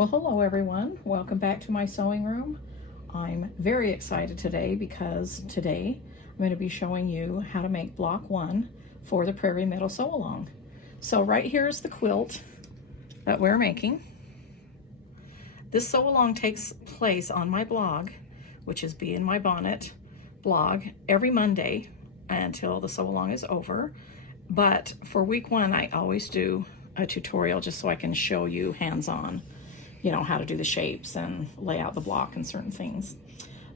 Well, hello everyone. Welcome back to my sewing room. I'm very excited today because today I'm going to be showing you how to make block 1 for the Prairie Meadow Sew Along. So right here is the quilt that we're making. This sew along takes place on my blog, which is Be in My Bonnet blog, every Monday until the sew along is over. But for week 1, I always do a tutorial just so I can show you hands-on, you know, how to do the shapes and lay out the block and certain things.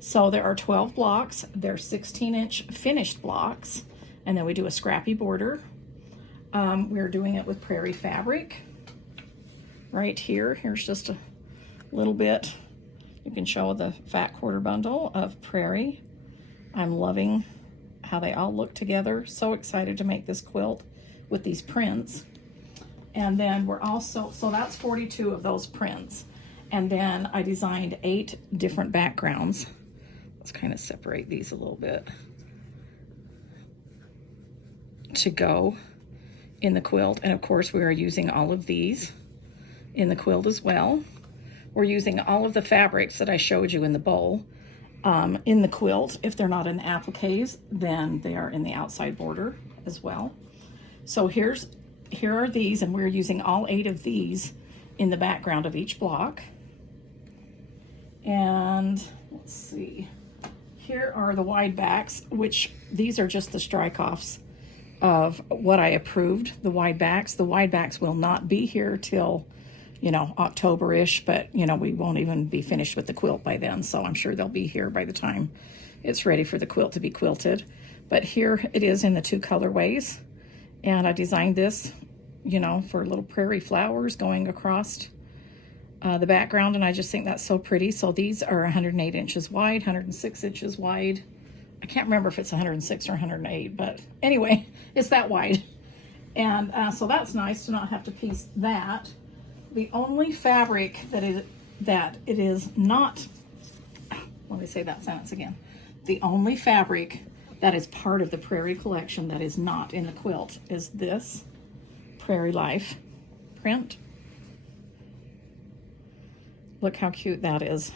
So there are 12 blocks. They're 16-inch finished blocks, and then we do a scrappy border. We're doing it with Prairie fabric. Right here, here's just a little bit. You can show the fat quarter bundle of Prairie. I'm loving how they all look together. So excited to make this quilt with these prints. And then we're also, so that's 42 of those prints. And then I designed 8 different backgrounds. Let's kind of separate these a little bit to go in the quilt. And of course we are using all of these in the quilt as well. We're using all of the fabrics that I showed you in the bowl in the quilt. If they're not in the appliques, then they are in the outside border as well. So here are these, and we're using all 8 of these in the background of each block. And let's see, here are the wide backs, which these are just the strike offs of what I approved, the wide backs. The wide backs will not be here till, you know, October-ish, but you know, we won't even be finished with the quilt by then, so I'm sure they'll be here by the time it's ready for the quilt to be quilted. But here it is in the 2 colorways. And I designed this, you know, for little prairie flowers going across the background, and I just think that's so pretty. So these are 108 inches wide, 106 inches wide. I can't remember if it's 106 or 108, but anyway, it's that wide. And so that's nice to not have to piece that. The only fabric that it is not, let me say that sentence again. The only fabric that is part of the Prairie collection that is not in the quilt is this Prairie Life print. Look how cute that is.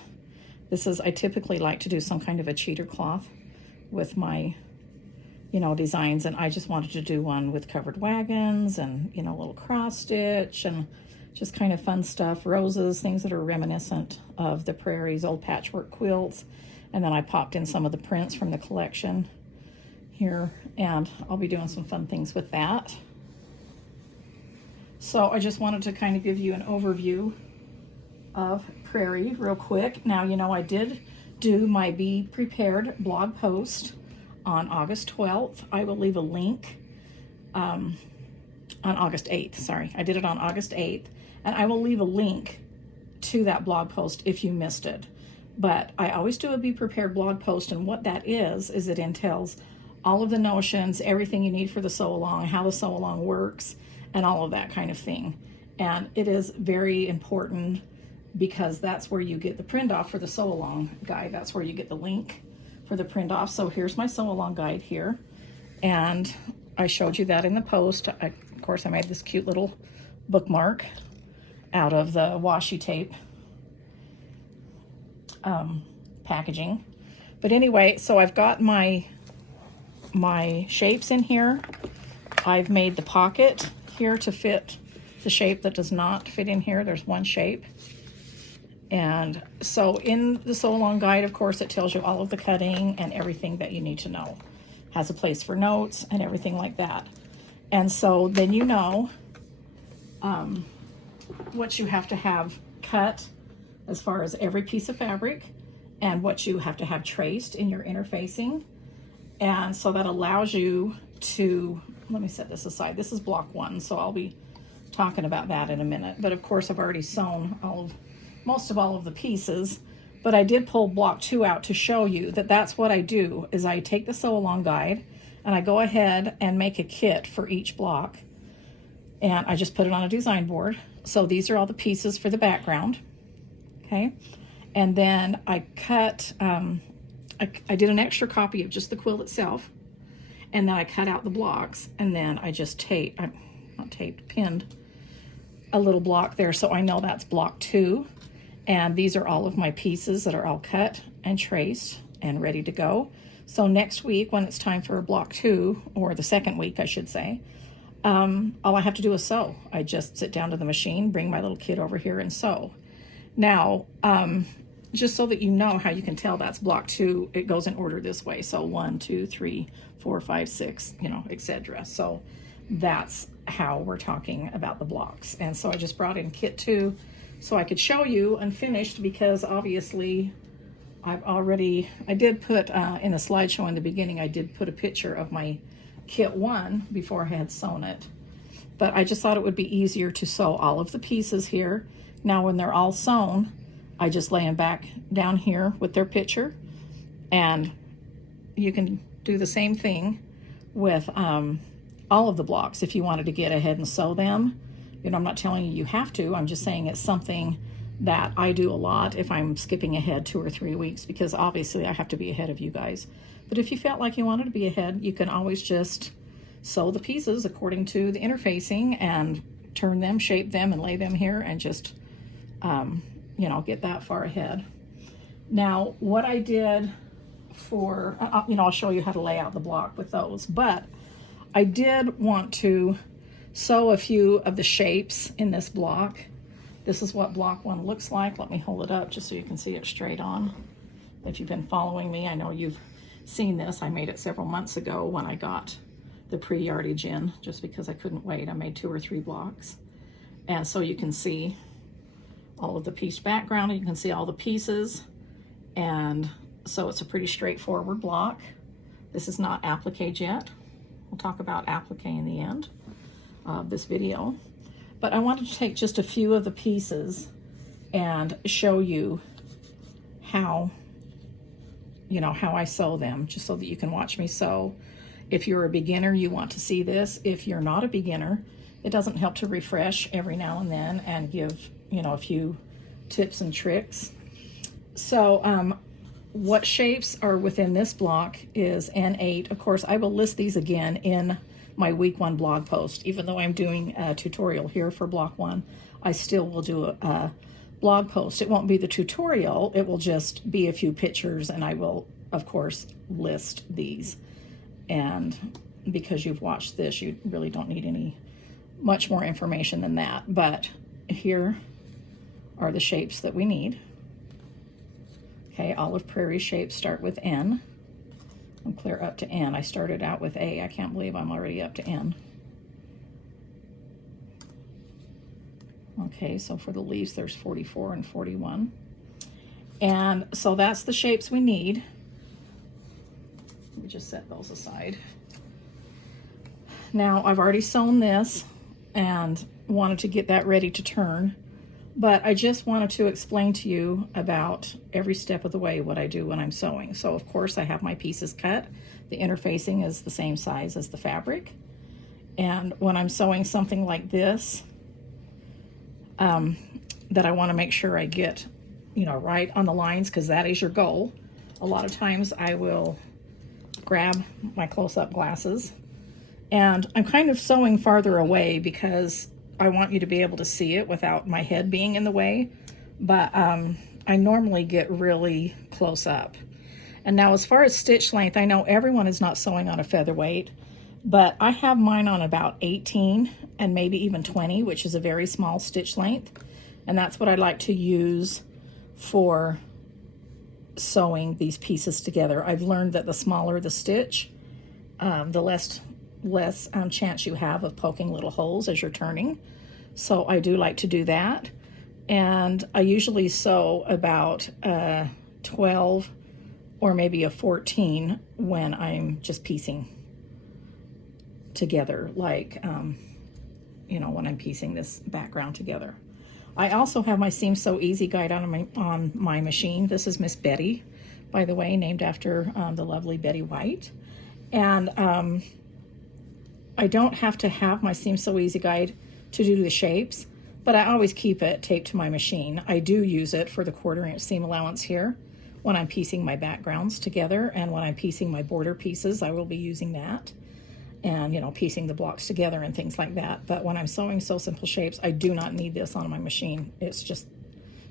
This is, I typically like to do some kind of a cheater cloth with my, you know, designs, and I just wanted to do one with covered wagons and, you know, a little cross stitch and just kind of fun stuff, roses, things that are reminiscent of the Prairie's old patchwork quilts. And then I popped in some of the prints from the collection here, and I'll be doing some fun things with that. So I just wanted to kind of give you an overview of Prairie real quick. Now, you know, I did do my Be Prepared blog post on August 12th. I will leave a link on August 8th. Sorry, I did it on August 8th. And I will leave a link to that blog post if you missed it. But I always do a Be Prepared blog post, and what that is it entails all of the notions, everything you need for the sew along, how the sew along works, and all of that kind of thing. And it is very important because that's where you get the print off for the sew along guide. That's where you get the link for the print off. So here's my sew along guide here. And I showed you that in the post. Of course, I made this cute little bookmark out of the washi tape packaging. But anyway, so I've got my shapes in here. I've made the pocket here to fit the shape that does not fit in here. There's one shape. And so in the sew along guide, of course, it tells you all of the cutting and everything that you need to know. Has a place for notes and everything like that. And so then you know what you have to have cut as far as every piece of fabric and what you have to have traced in your interfacing. And so that allows you to, let me set this aside. This is block 1, so I'll be talking about that in a minute. But of course, I've already sewn most of all of the pieces. But I did pull block 2 out to show you that that's what I do, is I take the sew along guide and I go ahead and make a kit for each block. And I just put it on a design board. So these are all the pieces for the background. Okay. And then I cut, I did an extra copy of just the quilt itself, and then I cut out the blocks, and then I just pinned a little block there, so I know that's block 2. And these are all of my pieces that are all cut and traced and ready to go. So next week, when it's time for block 2, or the second week, I should say, all I have to do is sew. I just sit down to the machine, bring my little kid over here and sew. Now, just so that you know how you can tell that's block 2, it goes in order this way. So 1, 2, 3, 4, 5, 6, you know, etc. So that's how we're talking about the blocks. And so I just brought in kit 2 so I could show you unfinished, because obviously I did put in a slideshow in the beginning, I did put a picture of my kit 1 before I had sewn it. But I just thought it would be easier to sew all of the pieces here. Now when they're all sewn, I just lay them back down here with their picture, and you can do the same thing with all of the blocks if you wanted to get ahead and sew them. You know, I'm not telling you you have to, I'm just saying it's something that I do a lot if I'm skipping ahead 2 or 3 weeks, because obviously I have to be ahead of you guys. But if you felt like you wanted to be ahead, you can always just sew the pieces according to the interfacing and turn them, shape them, and lay them here, and just, you know, get that far ahead. Now, what I did for, you know, I'll show you how to lay out the block with those, but I did want to sew a few of the shapes in this block. This is what block 1 looks like. Let me hold it up just so you can see it straight on. If you've been following me, I know you've seen this. I made it several months ago when I got the pre-yardage in, just because I couldn't wait. I made 2 or 3 blocks. And so you can see all of the pieced background, and you can see all the pieces. And so it's a pretty straightforward block. This is not applique yet. We'll talk about applique in the end of this video. But I wanted to take just a few of the pieces and show you how, you know, how I sew them, just so that you can watch me sew. If you're a beginner, you want to see this. If you're not a beginner, it doesn't help to refresh every now and then and give, you know, a few tips and tricks. So what shapes are within this block is N8. Of course, I will list these again in my week 1 blog post. Even though I'm doing a tutorial here for block 1, I still will do a blog post. It won't be the tutorial, it will just be a few pictures, and I will, of course, list these. And because you've watched this, you really don't need much more information than that. But here are the shapes that we need. Okay, olive prairie shapes start with N. I'm clear up to N. I started out with A. I can't believe I'm already up to N. Okay, so for the leaves, there's 44 and 41. And so that's the shapes we need. Let me just set those aside. Now, I've already sewn this and wanted to get that ready to turn, but I just wanted to explain to you about every step of the way what I do when I'm sewing. So of course I have my pieces cut. The interfacing is the same size as the fabric. And when I'm sewing something like this, that I want to make sure I get, you know, right on the lines, because that is your goal. A lot of times I will grab my close-up glasses, and I'm kind of sewing farther away because I want you to be able to see it without my head being in the way. But I normally get really close up. And now as far as stitch length, I know everyone is not sewing on a featherweight, but I have mine on about 18 and maybe even 20, which is a very small stitch length. And that's what I like to use for sewing these pieces together. I've learned that the smaller the stitch, the less chance you have of poking little holes as you're turning. So I do like to do that. And I usually sew about 12 or maybe a 14 when I'm just piecing together, like, you know, when I'm piecing this background together. I also have my Seam So Easy guide on my machine. This is Miss Betty, by the way, named after the lovely Betty White. And I don't have to have my Seam So Easy guide to do the shapes, but I always keep it taped to my machine. I do use it for the 1/4 inch seam allowance here when I'm piecing my backgrounds together, and when I'm piecing my border pieces, I will be using that. And, you know, piecing the blocks together and things like that. But when I'm sewing So Simple Shapes, I do not need this on my machine. It's just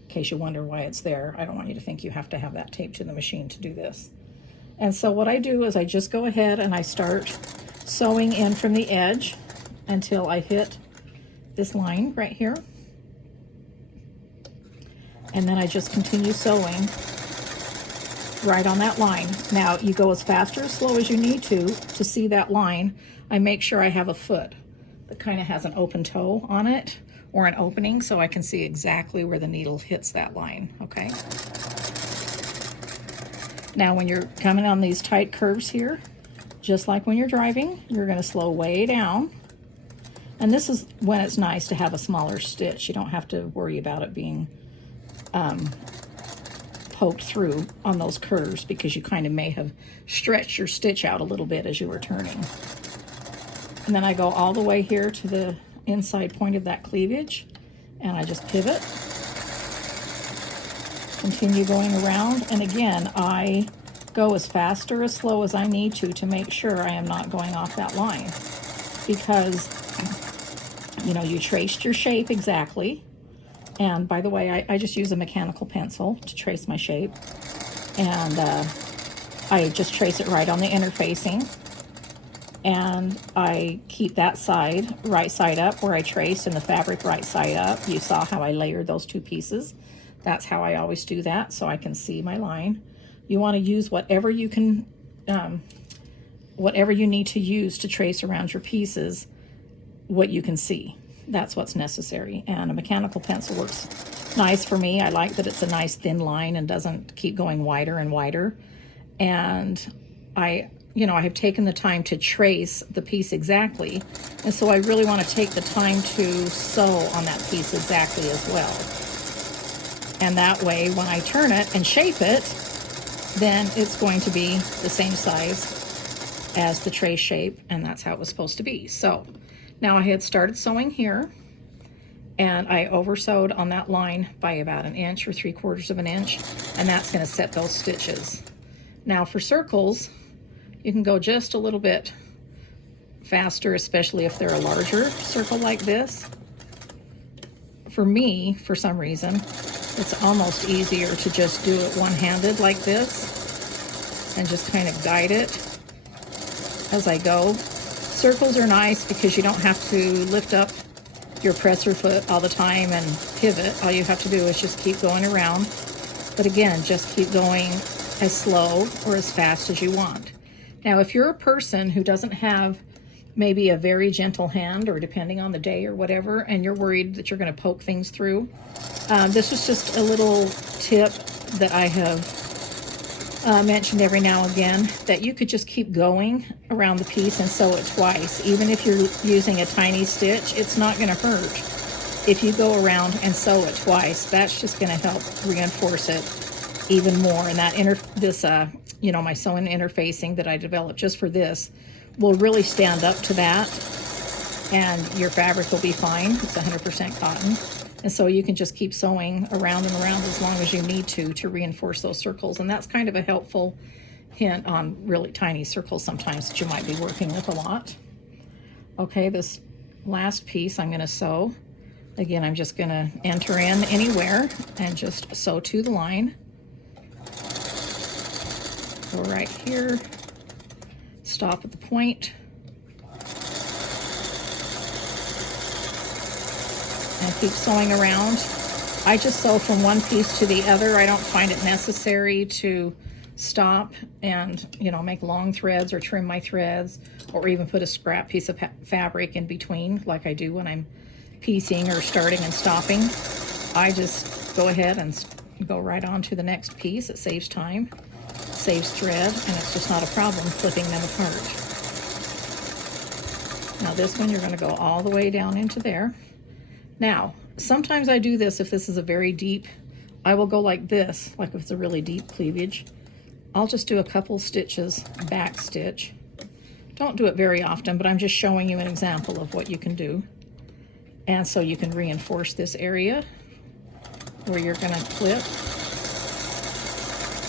in case you wonder why it's there. I don't want you to think you have to have that taped to the machine to do this. And so what I do is I just go ahead and I start sewing in from the edge until I hit this line right here. And then I just continue sewing right on that line. Now you go as fast or as slow as you need to see that line. I make sure I have a foot that kind of has an open toe on it or an opening so I can see exactly where the needle hits that line, okay? Now when you're coming on these tight curves here, just like when you're driving, you're going to slow way down. And this is when it's nice to have a smaller stitch. You don't have to worry about it being poked through on those curves because you kind of may have stretched your stitch out a little bit as you were turning. And then I go all the way here to the inside point of that cleavage and I just pivot, continue going around, and again I go as fast or as slow as I need to make sure I am not going off that line, because you know you traced your shape exactly. And by the way, I just use a mechanical pencil to trace my shape. And I just trace it right on the interfacing. And I keep that side, right side up where I traced, and the fabric right side up. You saw how I layered those two pieces. That's how I always do that, so I can see my line. You want to use whatever you can, whatever you need to use to trace around your pieces, what you can see. That's what's necessary, and a mechanical pencil works nice for me. I like that it's a nice thin line and doesn't keep going wider and wider. And I have taken the time to trace the piece exactly, and so I really want to take the time to sew on that piece exactly as well. And that way, when I turn it and shape it, then it's going to be the same size as the trace shape, and that's how it was supposed to be. So now I had started sewing here, and I over sewed on that line by about 1 inch or 3/4 of an inch, and that's going to set those stitches. Now for circles, you can go just a little bit faster, especially if they're a larger circle like this. For me, for some reason, it's almost easier to just do it one-handed like this and just kind of guide it as I go. Circles are nice because you don't have to lift up your presser foot all the time and pivot. All you have to do is just keep going around. But again, just keep going as slow or as fast as you want. Now, if you're a person who doesn't have maybe a very gentle hand, or depending on the day or whatever, and you're worried that you're going to poke things through, this is just a little tip that I have mentioned every now and again, that you could just keep going around the piece and sew it twice. Even if you're using a tiny stitch, it's not going to hurt if you go around and sew it twice. That's just going to help reinforce it even more. And that my sewing interfacing that I developed just for this will really stand up to that, and your fabric will be fine. It's 100% cotton. And so you can just keep sewing around and around as long as you need to reinforce those circles. And that's kind of a helpful hint on really tiny circles sometimes that you might be working with a lot. Okay, this last piece I'm going to sew. Again, I'm just going to enter in anywhere and just sew to the line. Go right here, stop at the point, and keep sewing around. I just sew from one piece to the other. I don't find it necessary to stop and make long threads or trim my threads, or even put a scrap piece of fabric in between like I do when I'm piecing or starting and stopping. I just go ahead and go right on to the next piece. It saves time, saves thread, and it's just not a problem flipping them apart. Now this one, you're going to go all the way down into there. Now, sometimes I do this if this is a very deep, I will go like this, like if it's a really deep cleavage. I'll just do a couple stitches back stitch. Don't do it very often, but I'm just showing you an example of what you can do. And so you can reinforce this area where you're going to clip.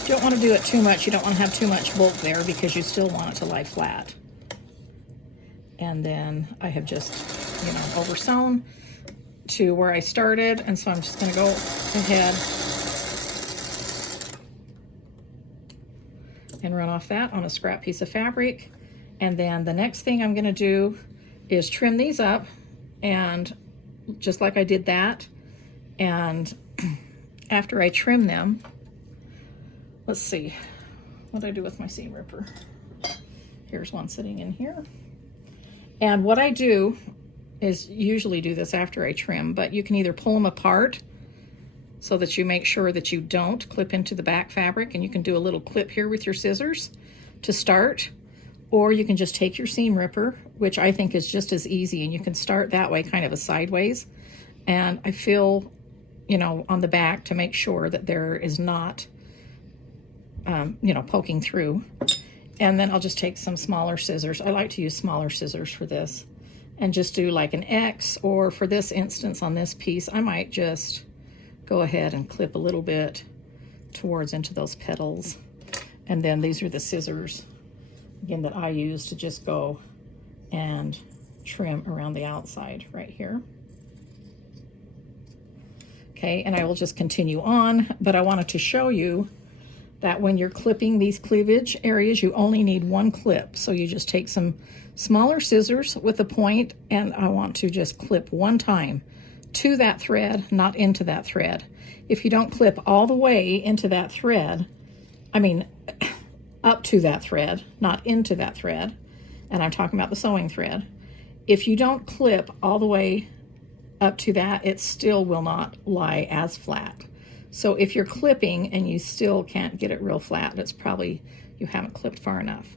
You don't want to do it too much. You don't want to have too much bulk there because you still want it to lie flat. And then I have just, over sewn to where I started, and so I'm just going to go ahead and run off that on a scrap piece of fabric. And then the next thing I'm going to do is trim these up, and just like I did that. And after I trim them, let's see, what did I do with my seam ripper? Here's one sitting in here. And what I do is usually do this after I trim, but you can either pull them apart so that you make sure that you don't clip into the back fabric, and you can do a little clip here with your scissors to start, or you can just take your seam ripper, which I think is just as easy, and you can start that way, kind of a sideways. And I feel, you know, on the back to make sure that there is not, you know, poking through. And then I'll just take some smaller scissors. I like to use smaller scissors for this, and just do like an X, or for this instance on this piece, I might just go ahead and clip a little bit towards into those petals. And then these are the scissors, again, that I use to just go and trim around the outside right here. Okay, and I will just continue on, but I wanted to show you that when you're clipping these cleavage areas, you only need one clip. So you just take some smaller scissors with a point, and I want to just clip one time to that thread, not into that thread. If you don't clip all the way into that thread, I mean, up to that thread, not into that thread, and I'm talking about the sewing thread. If you don't clip all the way up to that, it still will not lie as flat. So if you're clipping and you still can't get it real flat, it's probably you haven't clipped far enough.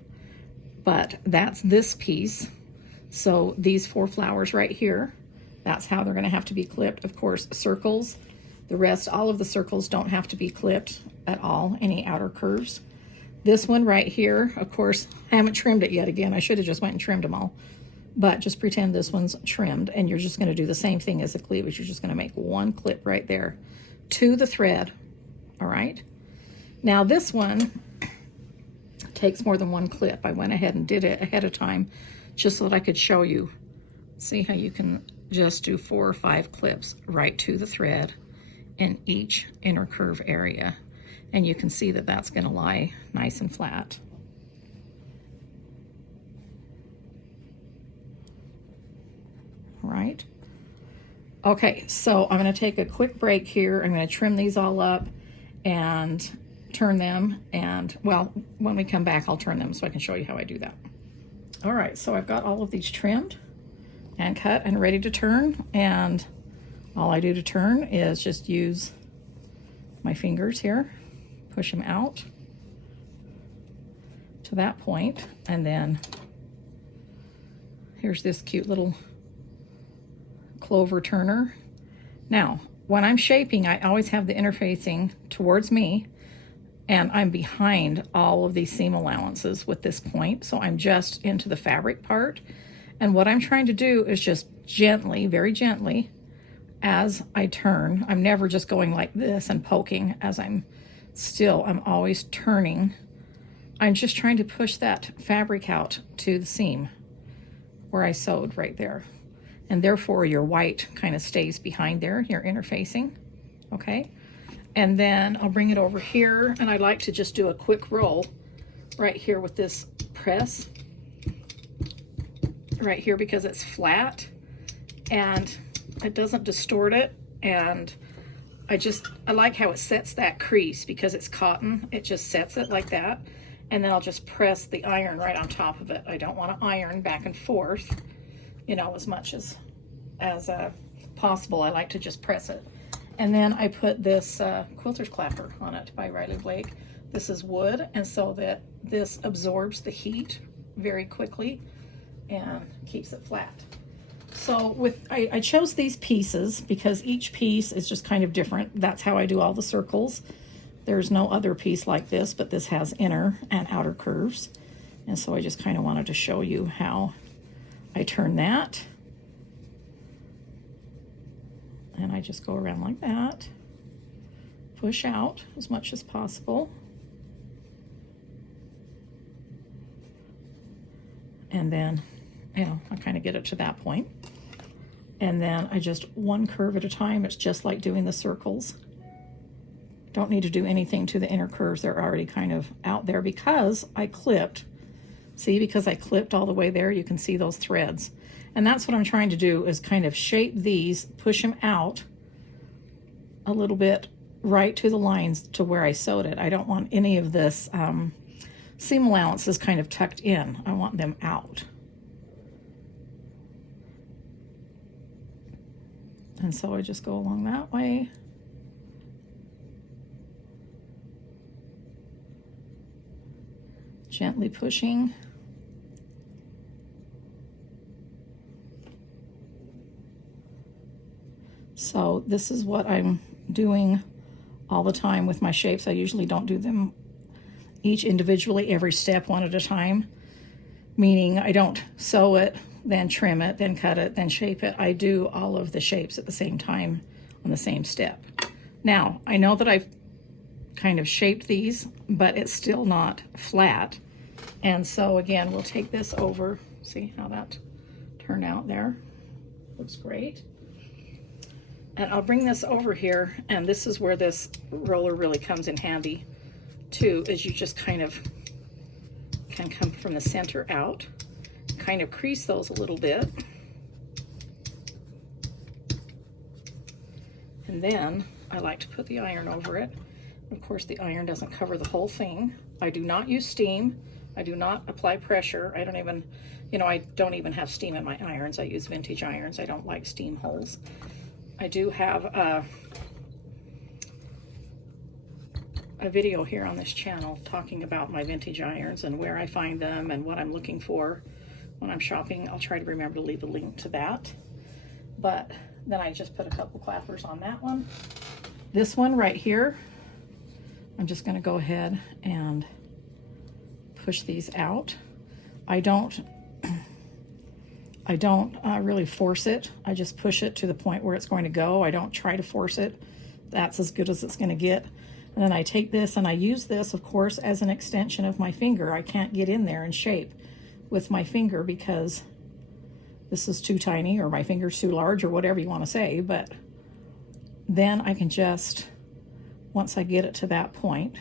But that's this piece. So these 4 flowers right here, that's how they're going to have to be clipped. Of course, circles, the rest, all of the circles don't have to be clipped at all, any outer curves. This one right here, of course, I haven't trimmed it yet. Again, I should have just went and trimmed them all. But just pretend this one's trimmed, and you're just going to do the same thing as the cleavage. You're just going to make one clip right there to the thread. All right. Now this one takes more than one clip. I went ahead and did it ahead of time just so that I could show you. See how you can just do 4 or 5 clips right to the thread in each inner curve area. And you can see that that's going to lie nice and flat. All right. Okay, so I'm going to take a quick break here. I'm going to trim these all up and turn them, and well, when we come back I'll turn them so I can show you how I do that. All right, so I've got all of these trimmed and cut and ready to turn, and all I do to turn is just use my fingers here, push them out to that point, and then here's this cute little clover turner. Now, when I'm shaping, I always have the interfacing towards me, and I'm behind all of these seam allowances with this point, so I'm just into the fabric part. And what I'm trying to do is just gently, very gently, as I turn, I'm never just going like this and poking as I'm always turning. I'm just trying to push that fabric out to the seam where I sewed right there. And therefore your white kind of stays behind there, your interfacing, okay? And then I'll bring it over here, and I like to just do a quick roll right here with this press right here because it's flat and it doesn't distort it. And I like how it sets that crease because it's cotton. It just sets it like that. And then I'll just press the iron right on top of it. I don't want to iron back and forth, you know, as much as possible. I like to just press it. And then I put this quilter's clapper on it by Riley Blake. This is wood, and so that this absorbs the heat very quickly and keeps it flat. So I chose these pieces because each piece is just kind of different. That's how I do all the circles. There's no other piece like this, but this has inner and outer curves. And so I just kind of wanted to show you how I turn that. And I just go around like that, push out as much as possible. And then, you know, I kind of get it to that point. And then I just one curve at a time. It's just like doing the circles. Don't need to do anything to the inner curves. They're already kind of out there because I clipped. See, because I clipped all the way there, you can see those threads. And that's what I'm trying to do, is kind of shape these, push them out a little bit right to the lines to where I sewed it. I don't want any of this seam allowances kind of tucked in. I want them out. And so I just go along that way. Gently pushing. So this is what I'm doing all the time with my shapes. I usually don't do them each individually, every step one at a time, meaning I don't sew it, then trim it, then cut it, then shape it. I do all of the shapes at the same time on the same step. Now, I know that I've kind of shaped these, but it's still not flat. And so again, we'll take this over. See how that turned out there? Looks great. And I'll bring this over here, and this is where this roller really comes in handy too, is you just kind of can come from the center out, kind of crease those a little bit. And then I like to put the iron over it. Of course, the iron doesn't cover the whole thing. I do not use steam. I do not apply pressure. I don't even, I don't even have steam in my irons. I use vintage irons. I don't like steam holes. I do have a video here on this channel talking about my vintage irons and where I find them and what I'm looking for when I'm shopping. I'll try to remember to leave a link to that. But then I just put a couple clappers on that one. This one right here, I'm just going to go ahead and push these out. I don't really force it. I just push it to the point where it's going to go. I don't try to force it. That's as good as it's going to get. And then I take this and I use this, of course, as an extension of my finger. I can't get in there and shape with my finger because this is too tiny, or my finger's too large, or whatever you want to say. But then I can just, once I get it to that point,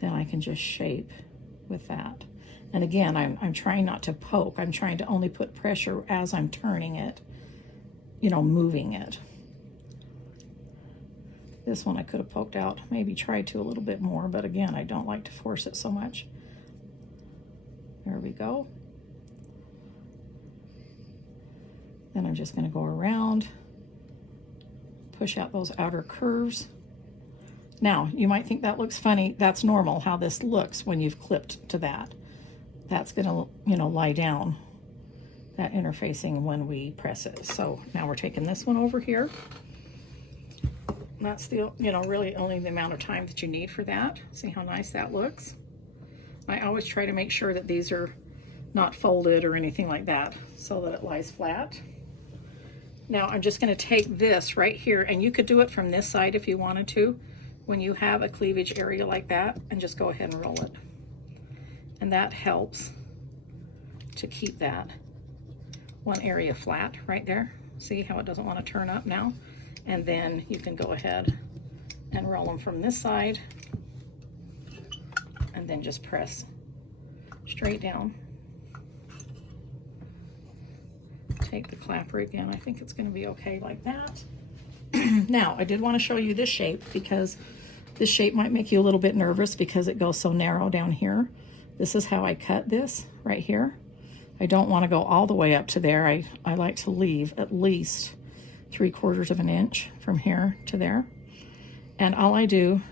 then I can just shape with that. And again, I'm trying not to poke. I'm trying to only put pressure as I'm turning it, moving it. This one I could have poked out, maybe tried to a little bit more, but again, I don't like to force it so much. There we go. Then I'm just going to go around, push out those outer curves. Now, you might think that looks funny. That's normal how this looks when you've clipped to that. That's going to, lie down, that interfacing when we press it. So now we're taking this one over here. That's the, really only the amount of time that you need for that. See how nice that looks? I always try to make sure that these are not folded or anything like that so that it lies flat. Now I'm just going to take this right here, and you could do it from this side if you wanted to, when you have a cleavage area like that, and just go ahead and roll it. And that helps to keep that one area flat right there. See how it doesn't want to turn up now? And then you can go ahead and roll them from this side, and then just press straight down. Take the clapper again. I think it's going to be okay like that. Now, I did want to show you this shape because this shape might make you a little bit nervous because it goes so narrow down here. This is how I cut this right here. I don't want to go all the way up to there. I like to leave at least 3/4 of an inch from here to there. And all I do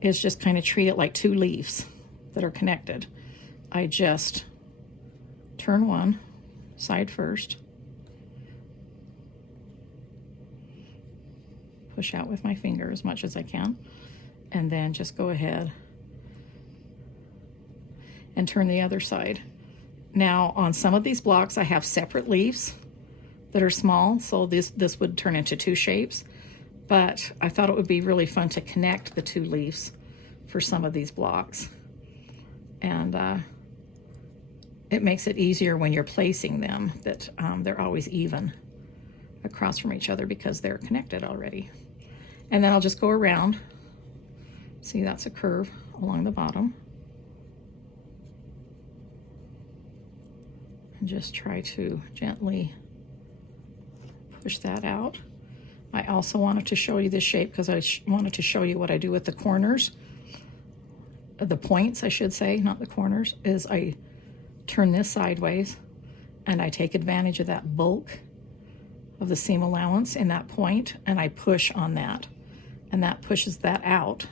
is just kind of treat it like two leaves that are connected. I just turn one side first, push out with my finger as much as I can, and then just go ahead and turn the other side. Now on some of these blocks I have separate leaves that are small, so this would turn into two shapes, but I thought it would be really fun to connect the two leaves for some of these blocks. And it makes it easier when you're placing them that they're always even across from each other because they're connected already. And then I'll just go around. See, that's a curve along the bottom. And just try to gently push that out. I also wanted to show you this shape because I wanted to show you what I do with the corners. The points, I should say, not the corners, is I turn this sideways and I take advantage of that bulk of the seam allowance in that point, and I push on that, and that pushes that out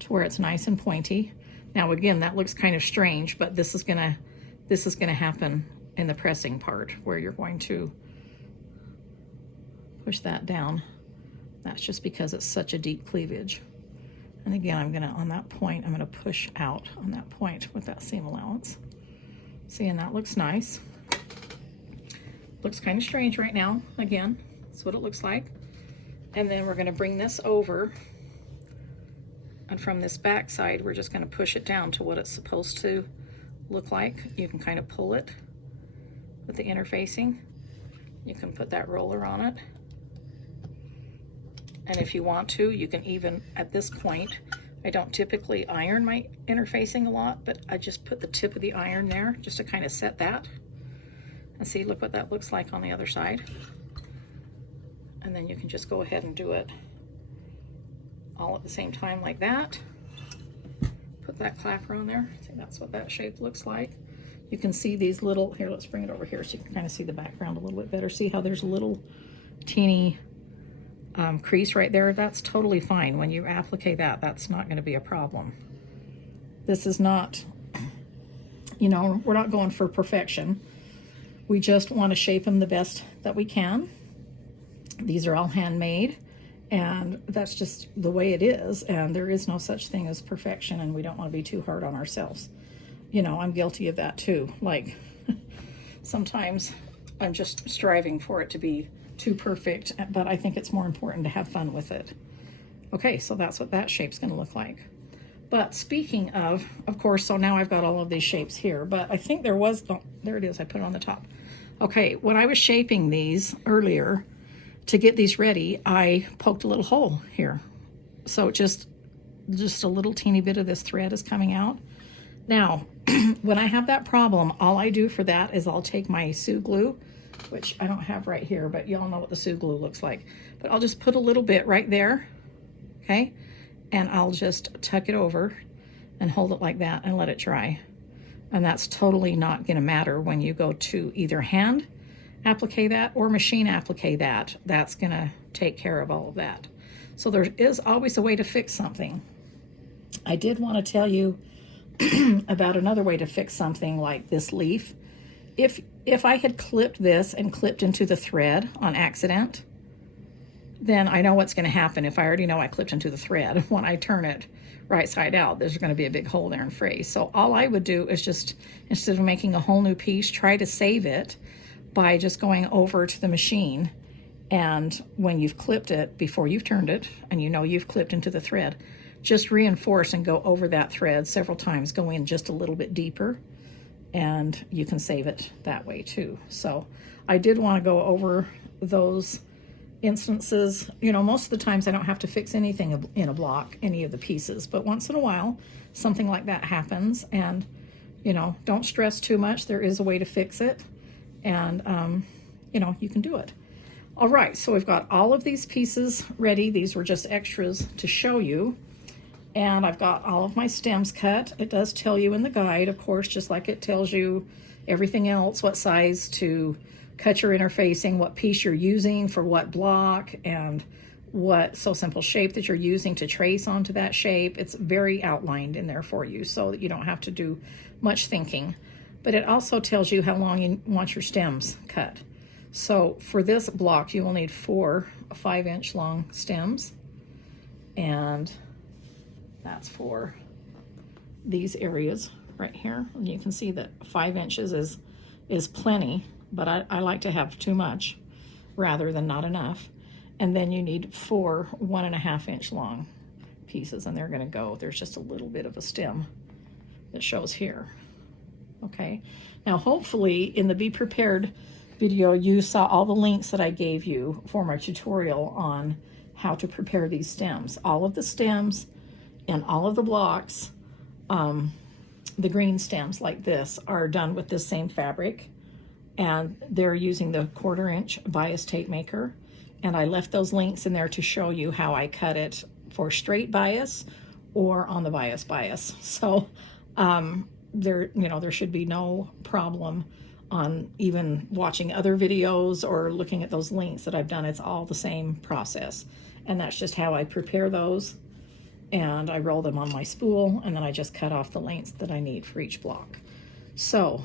to where it's nice and pointy. Now again, that looks kind of strange, but this is gonna happen in the pressing part where you're going to push that down. That's just because it's such a deep cleavage. And again, on that point, I'm gonna push out on that point with that seam allowance. See, and that looks nice. Looks kind of strange right now. Again, that's what it looks like. And then we're gonna bring this over, and from this back side, we're just gonna push it down to what it's supposed to look like. You can kind of pull it with the interfacing. You can put that roller on it. And if you want to, you can even, at this point, I don't typically iron my interfacing a lot, but I just put the tip of the iron there just to kind of set that. And see, look what that looks like on the other side. And then you can just go ahead and do it all at the same time like that. Put that clapper on there. See, that's what that shape looks like. You can see these little, here, let's bring it over here so you can kind of see the background a little bit better. See how there's a little teeny crease right there? That's totally fine. When you applique that, that's not going to be a problem. This is not, you know, we're not going for perfection. We just want to shape them the best that we can. These are all handmade, and that's just the way it is, and there is no such thing as perfection, and we don't want to be too hard on ourselves. You know, I'm guilty of that too. Like, sometimes I'm just striving for it to be too perfect, but I think it's more important to have fun with it. Okay, so that's what that shape's going to look like. But speaking of course, so now I've got all of these shapes here, but I think there was, oh, there it is, I put it on the top. Okay, when I was shaping these earlier, to get these ready, I poked a little hole here. So just a little teeny bit of this thread is coming out. Now, when I have that problem, all I do for that is I'll take my Sue glue, which I don't have right here, but y'all know what the Sue glue looks like. But I'll just put a little bit right there, okay? And I'll just tuck it over and hold it like that and let it dry. And that's totally not gonna matter when you go to either hand applique that or machine applique that. That's gonna take care of all of that. So there is always a way to fix something. I did want to tell you about another way to fix something like this leaf. If I had clipped this and clipped into the thread on accident, then I know what's going to happen. If I already know I clipped into the thread, when I turn it right side out, there's going to be a big hole there and phrase. So all I would do is just, instead of making a whole new piece, try to save it by just going over to the machine, and when you've clipped it, before you've turned it, and you know you've clipped into the thread, just reinforce and go over that thread several times, go in just a little bit deeper, and you can save it that way too. So I did want to go over those instances. You know, most of the times I don't have to fix anything in a block, any of the pieces, but once in a while something like that happens, and you know, don't stress too much. There is a way to fix it, and you know, you can do it. All right, so we've got all of these pieces ready. These were just extras to show you. And I've got all of my stems cut. It does tell you in the guide, of course, just like it tells you everything else, what size to cut your interfacing, what piece you're using for what block, and what Sew Simple shape that you're using to trace onto that shape. It's very outlined in there for you so that you don't have to do much thinking. But it also tells you how long you want your stems cut. So for this block, you will need 4 5-inch long stems, and that's for these areas right here. And you can see that 5 inches is plenty, but I like to have too much rather than not enough. And then you need 4 1.5-inch long pieces, and they're going to go, there's just a little bit of a stem that shows here. Okay, now hopefully in the Be Prepared video you saw all the links that I gave you for my tutorial on how to prepare these stems. All of the stems and all of the blocks, the green stems like this, are done with this same fabric, and they're using the 1/4 inch bias tape maker, and I left those links in there to show you how I cut it for straight bias or on the bias. So there should be no problem on even watching other videos or looking at those links that I've done. It's all the same process, and that's just how I prepare those. And I roll them on my spool, and then I just cut off the lengths that I need for each block. So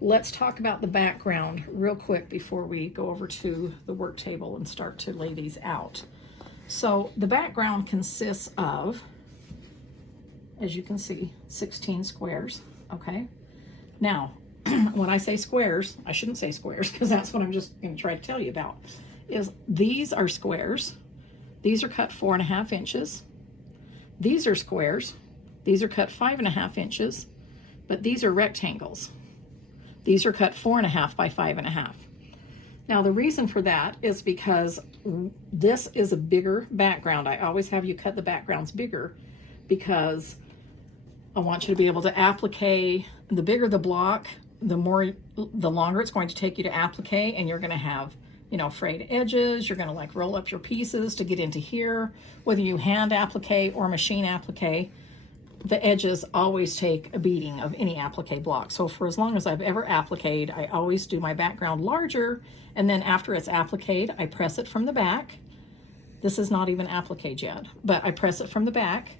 let's talk about the background real quick before we go over to the work table and start to lay these out. So the background consists of, as you can see, 16 squares, okay? Now, when I say squares, I shouldn't say squares because that's what I'm just going to try to tell you about, is these are squares. These are cut 4.5 inches. These are squares. These are cut 5.5 inches, but these are rectangles. These are cut 4.5 by 5.5. Now the reason for that is because this is a bigger background. I always have you cut the backgrounds bigger because I want you to be able to applique. The bigger the block, the longer it's going to take you to applique, and you're going to have, frayed edges. You're going to like roll up your pieces to get into here. Whether you hand applique or machine applique, the edges always take a beating of any applique block. So for as long as I've ever appliqued, I always do my background larger, and then after it's appliqued, I press it from the back. This is not even appliqued yet, but I press it from the back,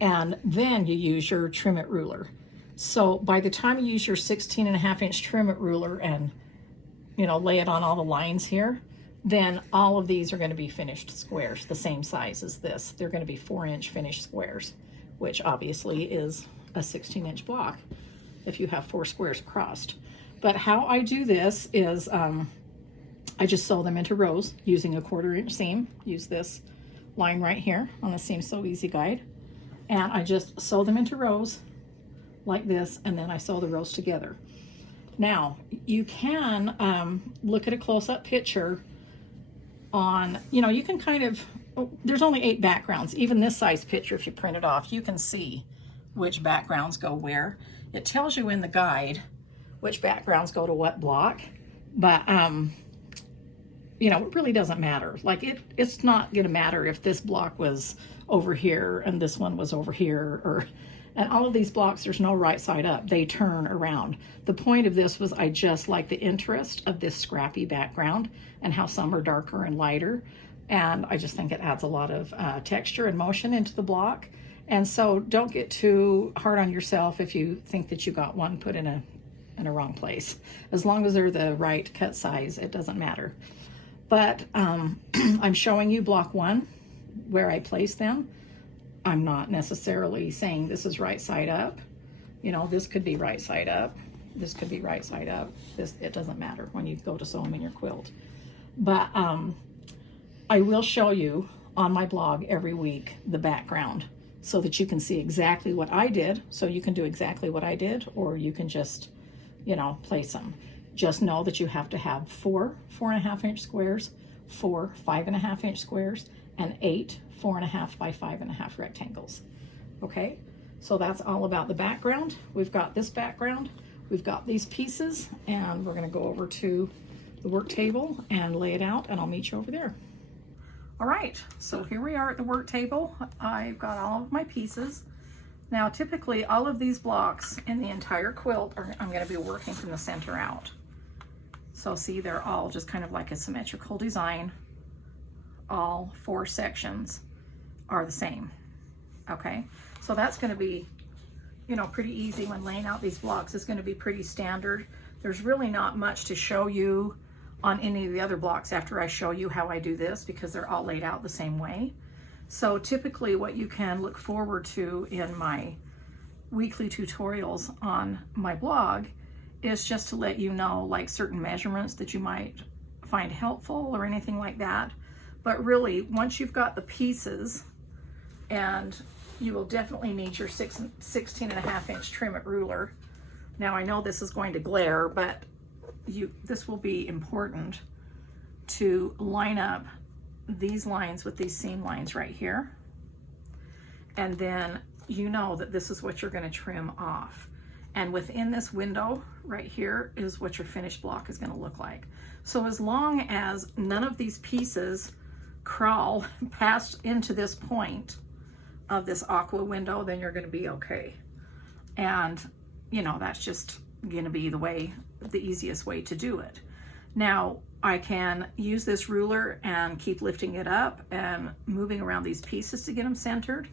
and then you use your trim it ruler. So by the time you use your 16.5 inch trim it ruler and lay it on all the lines here, then all of these are going to be finished squares, the same size as this. They're going to be 4-inch finished squares, which obviously is a 16-inch block if you have 4 squares crossed. But how I do this is I just sew them into rows using a 1/4 inch seam. Use this line right here on the Seam So Easy guide, and I just sew them into rows like this, and then I sew the rows together. Now you can look at a close-up picture on, you can kind of, there's only 8 backgrounds. Even this size picture, if you print it off, you can see which backgrounds go where. It tells you in the guide which backgrounds go to what block, but it really doesn't matter. Like it's not gonna matter if this block was over here and this one was over here, and all of these blocks, there's no right side up. They turn around. The point of this was I just like the interest of this scrappy background and how some are darker and lighter. And I just think it adds a lot of texture and motion into the block. And so don't get too hard on yourself if you think that you got one put in a wrong place. As long as they're the right cut size, it doesn't matter. But I'm showing you block 1, where I place them. I'm not necessarily saying this is right side up. This could be right side up. This could be right side up. It doesn't matter when you go to sew them in your quilt. But I will show you on my blog every week the background so that you can see exactly what I did. So you can do exactly what I did, or you can just, place them. Just know that you have to have 4 4.5 inch squares, 4 5.5 inch squares, and 8 4.5 by 5.5 rectangles. Okay, so that's all about the background. We've got this background, we've got these pieces, and we're going to go over to the work table and lay it out, and I'll meet you over there. All right, so here we are at the work table. I've got all of my pieces. Now typically all of these blocks in the entire quilt I'm going to be working from the center out. So see, they're all just kind of like a symmetrical design. All 4 sections are the same. Okay, so that's going to be, pretty easy when laying out these blocks. It's going to be pretty standard. There's really not much to show you on any of the other blocks after I show you how I do this, because they're all laid out the same way. So typically what you can look forward to in my weekly tutorials on my blog is just to let you know like certain measurements that you might find helpful or anything like that. But really, once you've got the pieces, and you will definitely need your 16.5 inch trim it ruler Now I know this is going to glare, but this will be important to line up these lines with these seam lines right here. And then you know that this is what you're going to trim off. And within this window right here is what your finished block is going to look like. So as long as none of these pieces crawl past into this point of this aqua window, then you're going to be okay. And you know, that's just going to be the easiest way to do it. Now I can use this ruler and keep lifting it up and moving around these pieces to get them centered,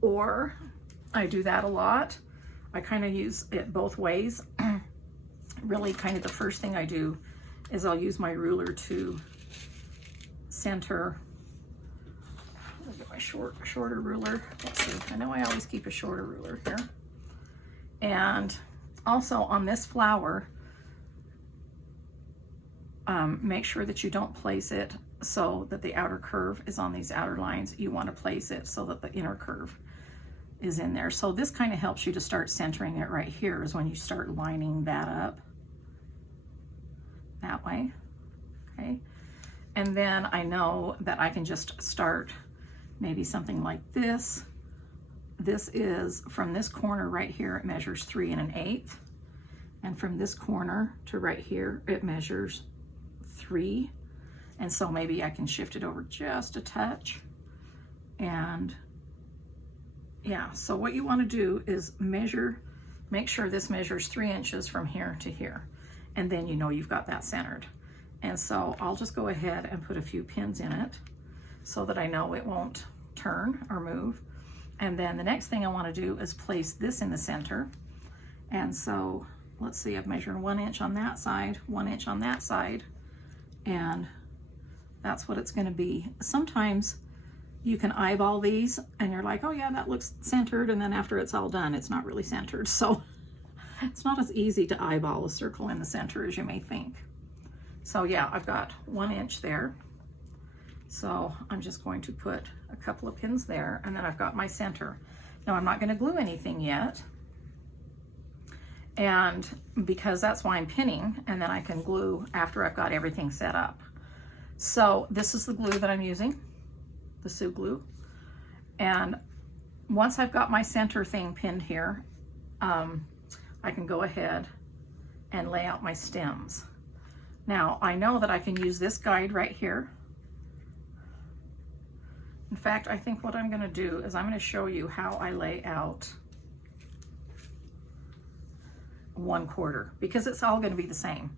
or I do that a lot. I kind of use it both ways. Really, kind of the first thing I do is I'll use my ruler to center. I'll get my shorter ruler. Let's see. I know I always keep a shorter ruler here. And also on this flower, make sure that you don't place it so that the outer curve is on these outer lines. You want to place it so that the inner curve is in there. So this kind of helps you to start centering it right here, is when you start lining that up that way. Okay. And then I know that I can just start maybe something like this. This is from this corner right here, it measures 3 1/8. And from this corner to right here, it measures 3. And so maybe I can shift it over just a touch. And yeah, so what you want to do is measure, make sure this measures 3 inches from here to here. And then you know you've got that centered. And so I'll just go ahead and put a few pins in it so that I know it won't turn or move. And then the next thing I want to do is place this in the center. And so let's see, I've measured 1 inch on that side, 1 inch on that side, and that's what it's going to be. Sometimes you can eyeball these and you're like, oh yeah, that looks centered, and then after it's all done, it's not really centered. So it's not as easy to eyeball a circle in the center as you may think. So yeah, I've got 1 inch there. So I'm just going to put a couple of pins there, and then I've got my center. Now I'm not going to glue anything yet, and because that's why I'm pinning, and then I can glue after I've got everything set up. So this is the glue that I'm using, the Sue glue. And once I've got my center thing pinned here, I can go ahead and lay out my stems. Now I know that I can use this guide right here. In fact, I think what I'm going to do is I'm going to show you how I lay out 1/4, because it's all going to be the same.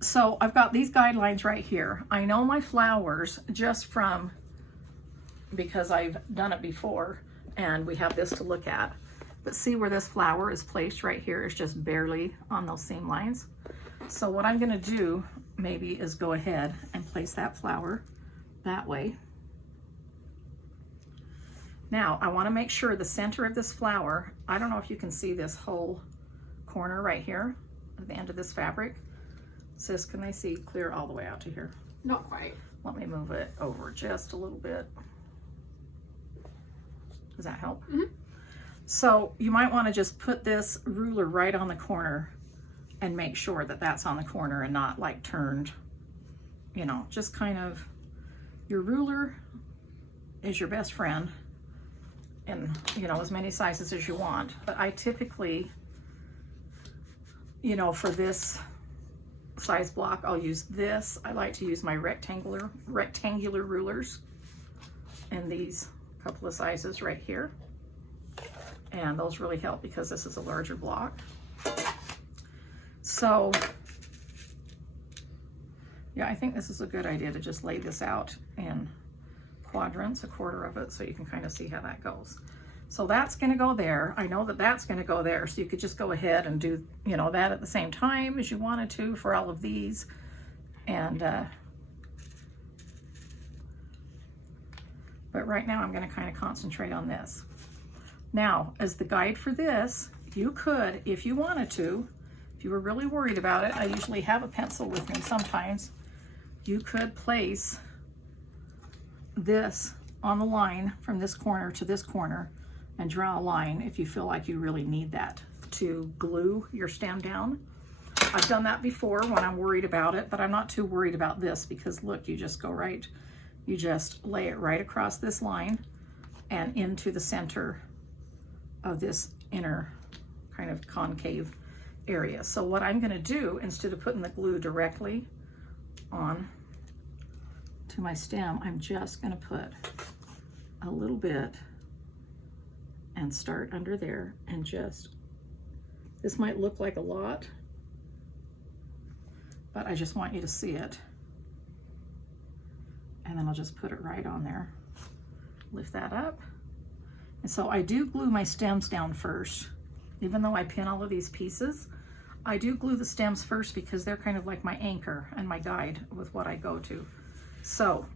So I've got these guidelines right here. I know my flowers just from, because I've done it before and we have this to look at. But see where this flower is placed right here is just barely on those seam lines. So what I'm going to do maybe is go ahead and place that flower that way. Now I want to make sure the center of this flower, I don't know if you can see this whole corner right here at the end of this fabric. Sis, can they see clear all the way out to here? Not quite. Let me move it over just a little bit. Does that help? Mm-hmm. So you might want to just put this ruler right on the corner and make sure that that's on the corner and not like turned, you know, just kind of, your ruler is your best friend, and you know, as many sizes as you want. But I typically, you know, for this size block, I'll use this. I like to use my rectangular rulers in these couple of sizes right here. And those really help because this is a larger block. So yeah, I think this is a good idea to just lay this out in quadrants, 1/4 of it, so you can kind of see how that goes. So that's going to go there. I know that that's going to go there, so you could just go ahead and do, you know, that at the same time as you wanted to for all of these. And but right now I'm going to kind of concentrate on this. Now, as the guide for this, you could, if you wanted to, if you were really worried about it, I usually have a pencil with me sometimes, you could place this on the line from this corner to this corner and draw a line if you feel like you really need that to glue your stem down. I've done that before when I'm worried about it, but I'm not too worried about this because look, you just go right, you just lay it right across this line and into the center of this inner kind of concave area. So what I'm going to do, instead of putting the glue directly on to my stem, I'm just going to put a little bit and start under there and just, this might look like a lot, but I just want you to see it. And then I'll just put it right on there. Lift that up. And so I do glue my stems down first. Even though I pin all of these pieces, I do glue the stems first because they're kind of like my anchor and my guide with what I go to. So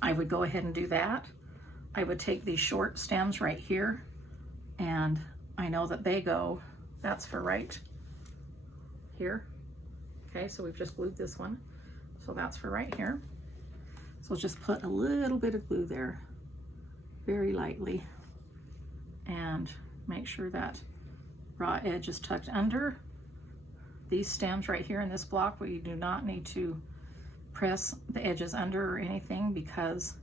I would go ahead and do that. I would take these short stems right here, and I know that they go, that's for right here. Okay, so we've just glued this one. So that's for right here. So just put a little bit of glue there, very lightly, and make sure that raw edge is tucked under. These stems right here in this block, we do not need to press the edges under or anything because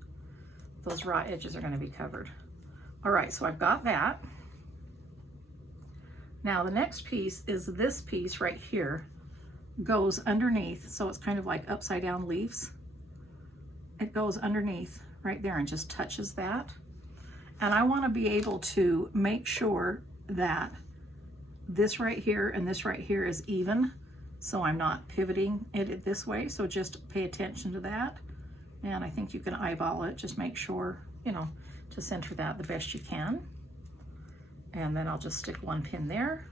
those raw edges are going to be covered. All right, so I've got that. Now the next piece is this piece right here, goes underneath, so it's kind of like upside down leaves. It goes underneath right there and just touches that. And I want to be able to make sure that this right here and this right here is even, so I'm not pivoting it this way. So just pay attention to that. And I think you can eyeball it, just make sure, you know, to center that the best you can. And then I'll just stick one pin there,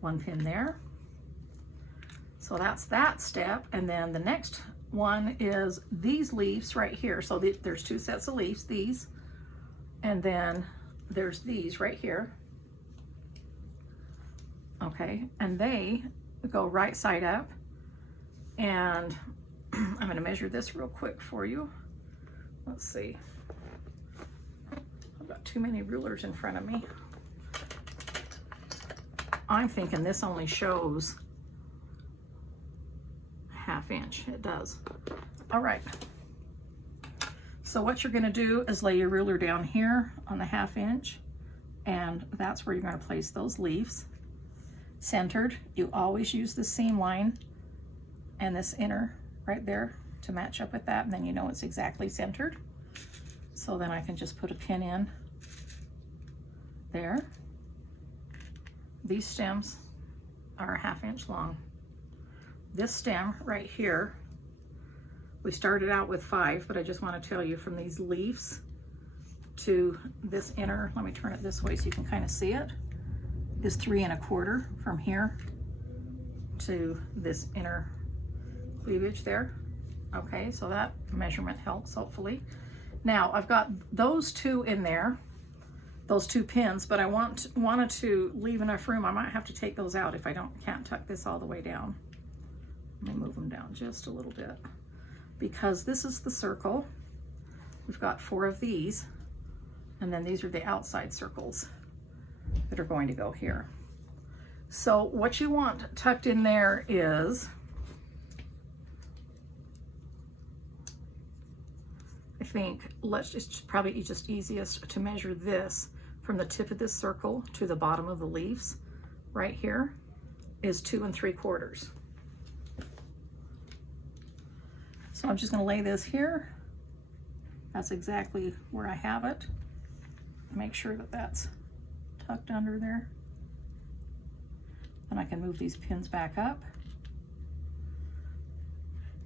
one pin there. So that's that step. And then the next one is these leaves right here. So there's two sets of leaves, these, and then there's these right here. Okay, and they go right side up. And I'm going to measure this real quick for you. Let's see. I've got too many rulers in front of me. I'm thinking this only shows ½ inch. It does. All right. So what you're going to do is lay your ruler down here on the ½ inch, and that's where you're going to place those leaves. Centered. You always use the seam line and this inner right there to match up with that, and then you know it's exactly centered. So then I can just put a pin in there. These stems are ½ inch long. This stem right here, we started out with 5, but I just want to tell you from these leaves to this inner, let me turn it this way so you can kind of see it, is 3 1/4 from here to this inner cleavage there. Okay, so that measurement helps hopefully. Now I've got those two in there, those 2 pins, but I wanted to leave enough room. I might have to take those out if I can't tuck this all the way down. Let me move them down just a little bit, because this is the circle. We've got 4 of these, and then these are the outside circles that are going to go here. So what you want tucked in there is, I think, it's probably just easiest to measure this from the tip of this circle to the bottom of the leaves. Right here is 2 3/4. So I'm just going to lay this here. That's exactly where I have it. Make sure that that's tucked under there. Then I can move these pins back up.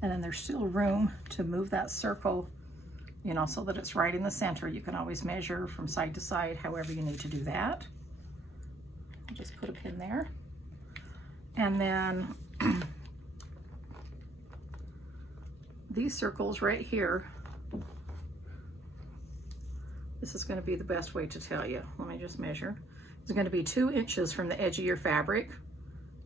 And then there's still room to move that circle, you know, so that it's right in the center. You can always measure from side to side, however you need to do that. I'll just put a pin there. And then these circles right here, this is going to be the best way to tell you. Let me just measure. It's going to be 2 inches from the edge of your fabric.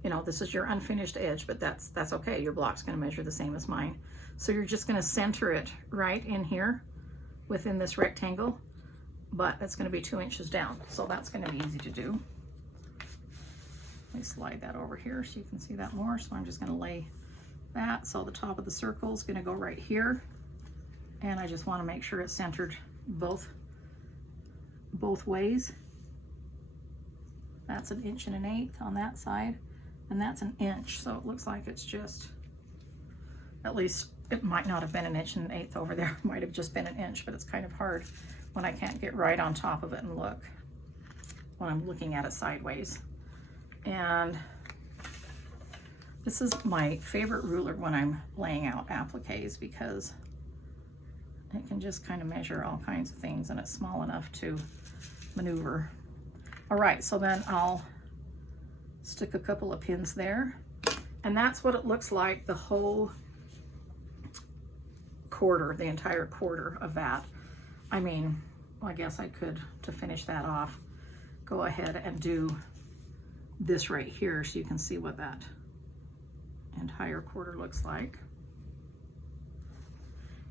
You know, this is your unfinished edge, but that's okay. Your block's going to measure the same as mine. So you're just going to center it right in here within this rectangle, but it's going to be 2 inches down. So that's going to be easy to do. Let me slide that over here so you can see that more. So I'm just gonna lay that. So the top of the circle is gonna go right here. And I just wanna make sure it's centered both ways. That's 1 1/8 inches on that side, and that's 1 inch. So it looks like it's just, at least it might not have been 1 1/8 inches over there. It might have just been 1 inch, but it's kind of hard when I can't get right on top of it and look when I'm looking at it sideways. And this is my favorite ruler when I'm laying out appliques, because it can just kind of measure all kinds of things, and it's small enough to maneuver. All right, so then I'll stick a couple of pins there, and that's what it looks like, the whole quarter, the entire quarter of that. I mean, I guess I could, to finish that off, go ahead and do this right here so you can see what that entire quarter looks like.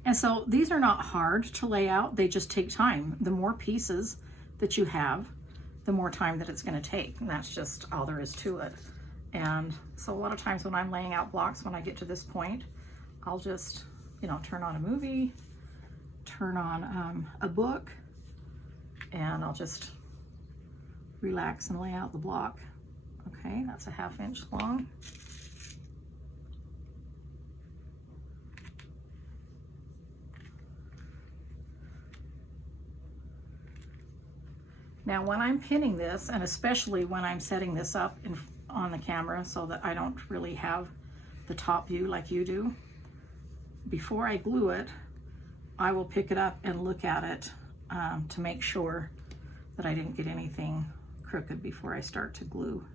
And so these are not hard to lay out, they just take time. The more pieces that you have, the more time that it's going to take, and that's just all there is to it. And so a lot of times when I'm laying out blocks, when I get to this point, I'll just, you know, turn on a movie, turn on a book, and I'll just relax and lay out the block. Okay, that's 1/2 inch long. Now when I'm pinning this, and especially when I'm setting this up on the camera so that I don't really have the top view like you do, before I glue it, I will pick it up and look at it to make sure that I didn't get anything crooked before I start to glue.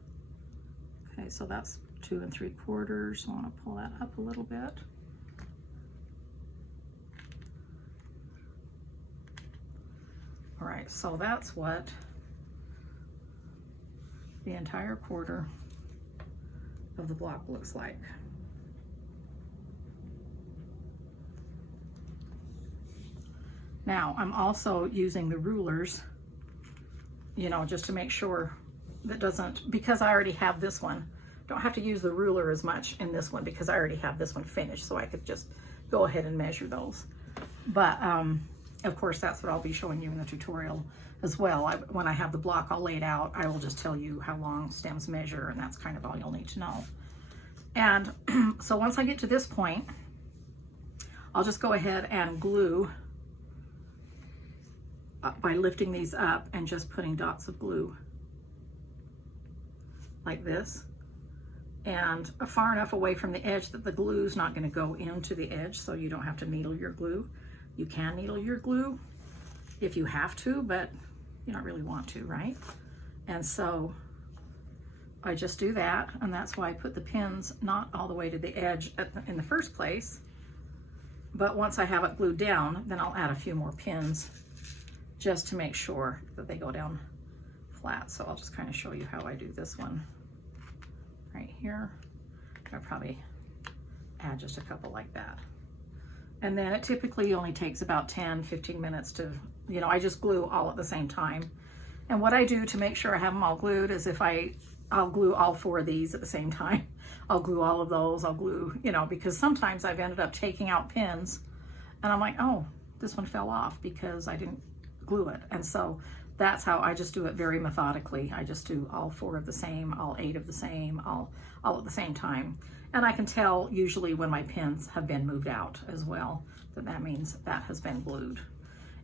Okay, so that's 2 3/4. I want to pull that up a little bit. All right, so that's what the entire quarter of the block looks like. Now, I'm also using the rulers, you know, just to make sure that doesn't, because I already have this one, don't have to use the ruler as much in this one because I already have this one finished, so I could just go ahead and measure those. But of course, that's what I'll be showing you in the tutorial as well. When I have the block all laid out, I will just tell you how long stems measure, and that's kind of all you'll need to know. And so once I get to this point, I'll just go ahead and glue by lifting these up and just putting dots of glue like this, and far enough away from the edge that the glue is not going to go into the edge, so you don't have to needle your glue. You can needle your glue if you have to, but you don't really want to, right? And so I just do that, and that's why I put the pins not all the way to the edge in the first place, but once I have it glued down, then I'll add a few more pins just to make sure that they go down flat. So I'll just kind of show you how I do this one right here. I'll probably add just a couple like that. And then it typically only takes about 10-15 minutes to, you know, I just glue all at the same time. And what I do to make sure I have them all glued is I'll glue all 4 of these at the same time. I'll glue all of those, I'll glue, you know, because sometimes I've ended up taking out pins and I'm like, oh, this one fell off because I didn't glue it. And so that's how I just do it, very methodically. I just do all 4 of the same, all 8 of the same, all at the same time. And I can tell usually when my pins have been moved out as well, that means that has been glued.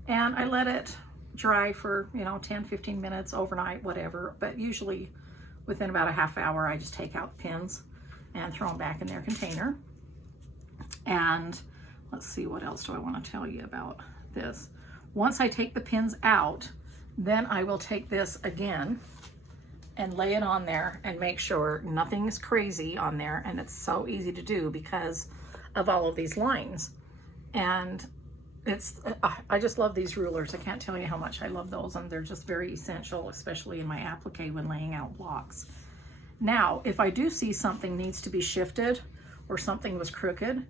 And I let it dry for, you know, 10-15 minutes, overnight, whatever, but usually within about a half hour I just take out the pins and throw them back in their container. And let's see, what else do I want to tell you about this? Once I take the pins out, then I will take this again and lay it on there and make sure nothing is crazy on there. And it's so easy to do because of all of these lines. And I just love these rulers. I can't tell you how much I love those, and they're just very essential, especially in my applique when laying out blocks. Now, if I do see something needs to be shifted or something was crooked,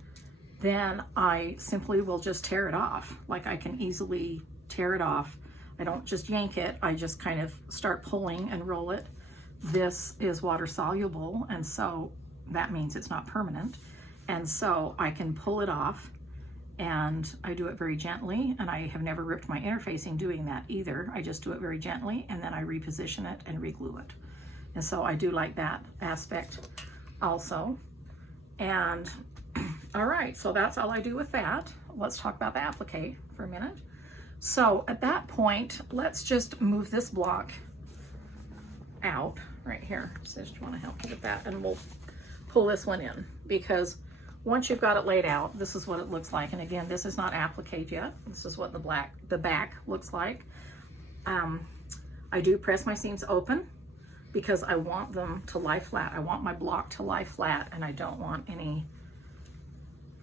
then I simply will just tear it off. Like, I can easily tear it off. I don't just yank it, I just kind of start pulling and roll it this is water soluble, and so that means it's not permanent. And so I can pull it off, and I do it very gently, and I have never ripped my interfacing doing that either. I just do it very gently, and then I reposition it and reglue it. And so I do like that aspect also. And all right, so that's all I do with that. Let's talk about the applique for a minute. So at that point, let's just move this block out right here. So I just want to help you with that, and we'll pull this one in, because once you've got it laid out, this is what it looks like. And again, this is not appliqued yet. This is what the back looks like. I do press my seams open because I want them to lie flat. I want my block to lie flat, and I don't want any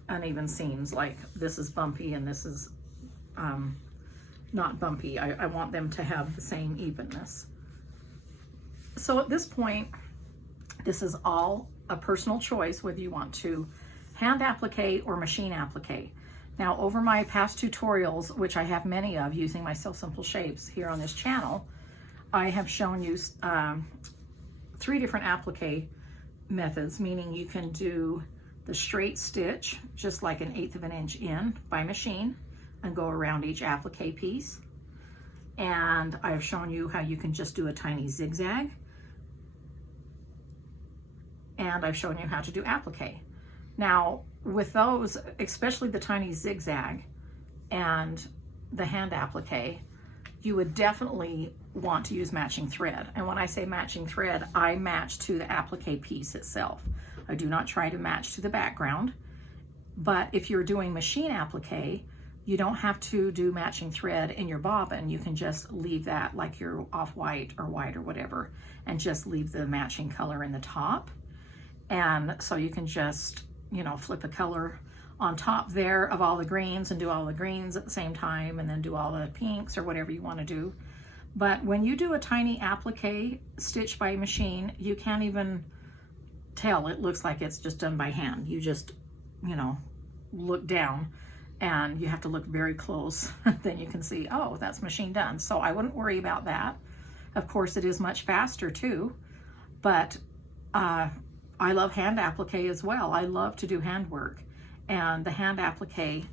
uneven seams, like this is bumpy and this is not bumpy. I want them to have the same evenness. So at this point, this is all a personal choice whether you want to hand applique or machine applique. Now, over my past tutorials, which I have many of using my Sew Simple Shapes here on this channel, I have shown you 3 different applique methods, meaning you can do the straight stitch, just like 1/8 of an inch in by machine, and go around each applique piece. And I have shown you how you can just do a tiny zigzag. And I've shown you how to do applique. Now, with those, especially the tiny zigzag and the hand applique, you would definitely want to use matching thread. And when I say matching thread, I match to the applique piece itself. I do not try to match to the background. But if you're doing machine applique, you don't have to do matching thread in your bobbin. You can just leave that like your off-white or white or whatever, and just leave the matching color in the top. And so you can just, you know, flip a color on top there of all the greens and do all the greens at the same time, and then do all the pinks or whatever you want to do. But when you do a tiny applique stitch by machine, you can't even tell. It looks like it's just done by hand. You just, you know, look down, and you have to look very close. Then you can see, oh, that's machine done. So I wouldn't worry about that. Of course, it is much faster too, but I love hand applique as well. I love to do handwork, and the hand applique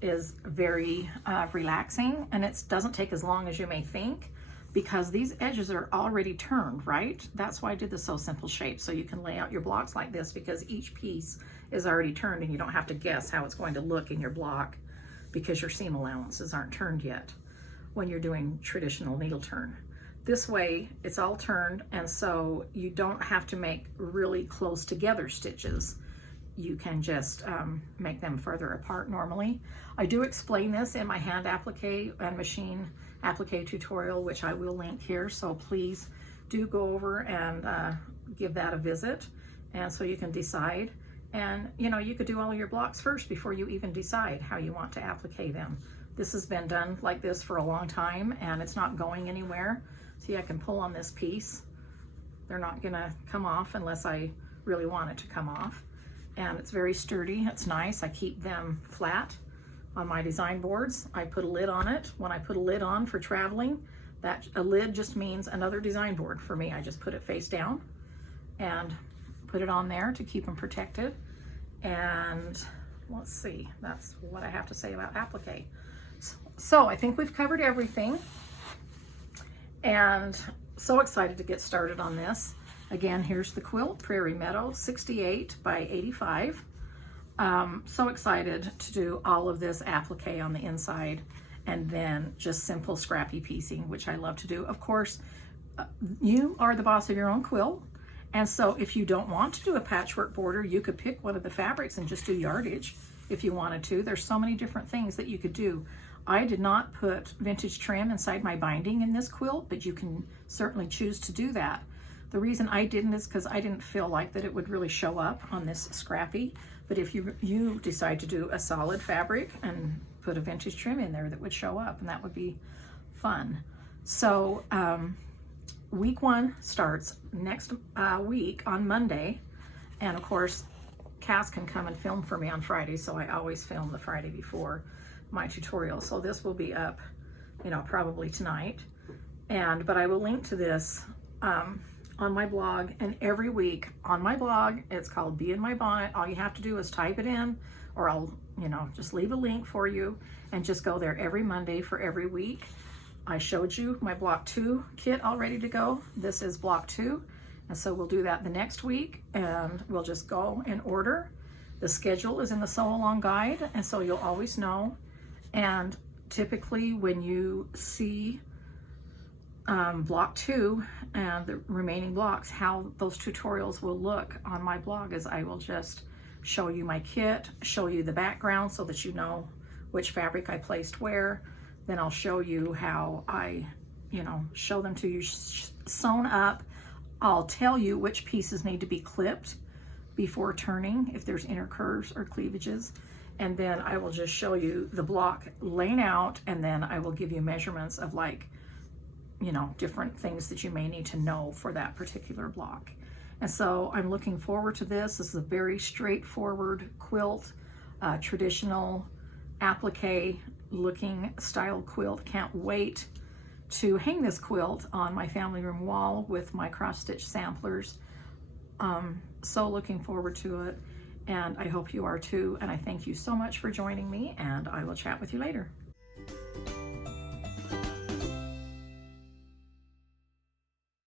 is very relaxing, and it doesn't take as long as you may think, because these edges are already turned, right? That's why I did the Sew Simple Shape, so you can lay out your blocks like this, because each piece is already turned, and you don't have to guess how it's going to look in your block because your seam allowances aren't turned yet when you're doing traditional needle turn. This way, it's all turned, and so you don't have to make really close together stitches. You can just make them further apart normally. I do explain this in my hand applique and machine applique tutorial, which I will link here, so please do go over and give that a visit, and so you can decide. And you know, you could do all of your blocks first before you even decide how you want to applique them. This has been done like this for a long time, and it's not going anywhere. See, I can pull on this piece. They're not gonna come off unless I really want it to come off. And it's very sturdy, it's nice. I keep them flat on my design boards. I put a lid on it. When I put a lid on for traveling, a lid just means another design board for me. I just put it face down and put it on there to keep them protected. And let's see, that's what I have to say about applique. So I think we've covered everything, and so excited to get started on this. Again, here's the quilt, Prairie Meadow 68 by 85. So excited to do all of this applique on the inside, and then just simple scrappy piecing, which I love to do. Of course, you are the boss of your own quilt, and so if you don't want to do a patchwork border, you could pick one of the fabrics and just do yardage if you wanted to. There's so many different things that you could do. I did not put vintage trim inside my binding in this quilt, but you can certainly choose to do that. The reason I didn't is because I didn't feel like that it would really show up on this scrappy. But if you decide to do a solid fabric and put a vintage trim in there, that would show up, and that would be fun. So week 1 starts next week on Monday, and of course Cass can come and film for me on Friday, so I always film the Friday before my tutorial. So this will be up, you know, probably tonight, but I will link to this on my blog, and every week on my blog, it's called Be in My Bonnet. All you have to do is type it in, or I'll, just leave a link for you, and just go there every Monday for every week. I showed you my block 2 kit all ready to go. This is block 2, and so we'll do that the next week, and we'll just go in order. The schedule is in the sew along guide, and so you'll always know. And typically when you see block 2 and the remaining blocks, how those tutorials will look on my blog is I will just show you my kit, show you the background so that you know which fabric I placed where. Then I'll show you how I, show them to you sewn up. I'll tell you which pieces need to be clipped before turning, if there's inner curves or cleavages. And then I will just show you the block laying out, and then I will give you measurements of different things that you may need to know for that particular block. And so I'm looking forward to this. This is a very straightforward quilt, traditional applique looking style quilt. Can't wait to hang this quilt on my family room wall with my cross stitch samplers. So looking forward to it, and I hope you are too. And I thank you so much for joining me, and I will chat with you later.